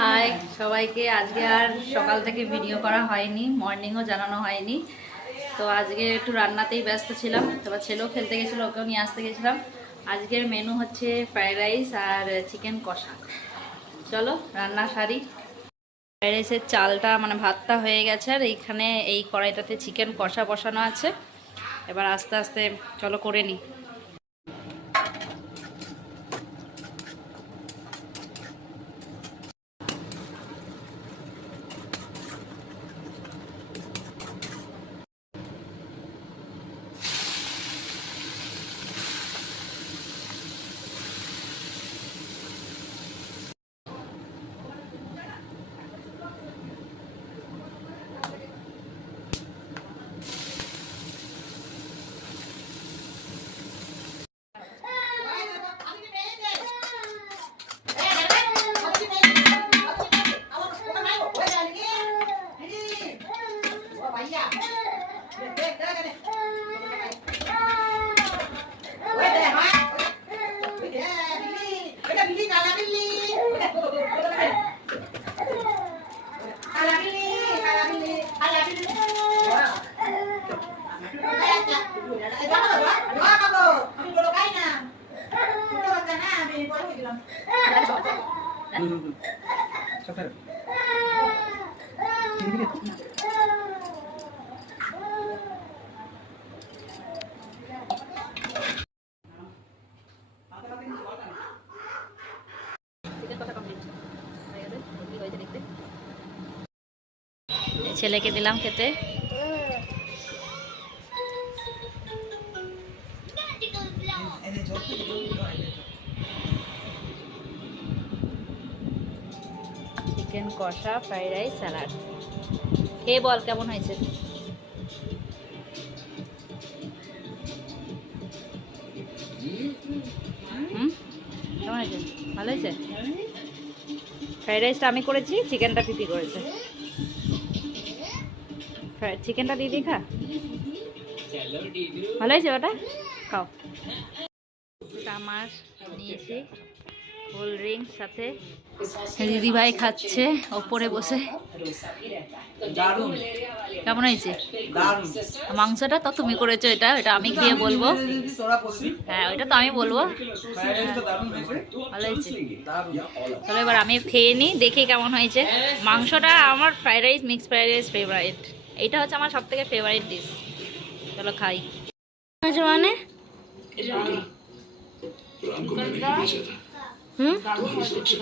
High সবাইকে। আজকে আর সকাল থেকে ভিডিও করা হয়নি, মর্নিংও জানানো হয়নি। তো আজকে একটু রান্নাতেই ব্যস্ত ছিলাম। তারপর ছেলেও খেলতে গেছিলো, ওকেও নিয়ে আসতে গেছিলাম। আজকের মেনু হচ্ছে ফ্রাইড রাইস আর চিকেন কষা। চলো রান্না সারি। ফ্রাইড রাইসের চালটা মানে ভাতটা হয়ে গেছে, আর এইখানে এই কড়াইটাতে চিকেন কষা বসানো আছে। এবার আস্তে আস্তে চলো করে নিই। ছেলেকে দিলাম খেতে। চিকেন কষা, ফ্রাইড রাইস, স্যালাড। খেয়ে বল কেমন হয়েছে। কেমন হয়েছে? ভালো হয়েছে। ফ্রাইড রাইসটা আমি করেছি, চিকেনটা পিপি করেছে। চিকেনটা দিয়ে দিই, খা। ভালো হয়েছে ওটা, খাও। আমার নিয়েছি কোল্ড ড্রিঙ্ক, সাথে দিদিভাই খাচ্ছে ওপরে বসে। কেমন হয়েছে? মাংসটা তো তুমি করেছো, এটা আমি খেয়ে বলবো। হ্যাঁ, ওইটা তো আমি বলবো। ভালো হয়েছে। তাহলে এবার আমি খেয়ে নিই, দেখি কেমন হয়েছে। মাংসটা আমার fried rice, mix fried rice favourite. এইটা হচ্ছে আমার সব থেকে ফেভারিট ডিশ। চলো খাই। মানে হুম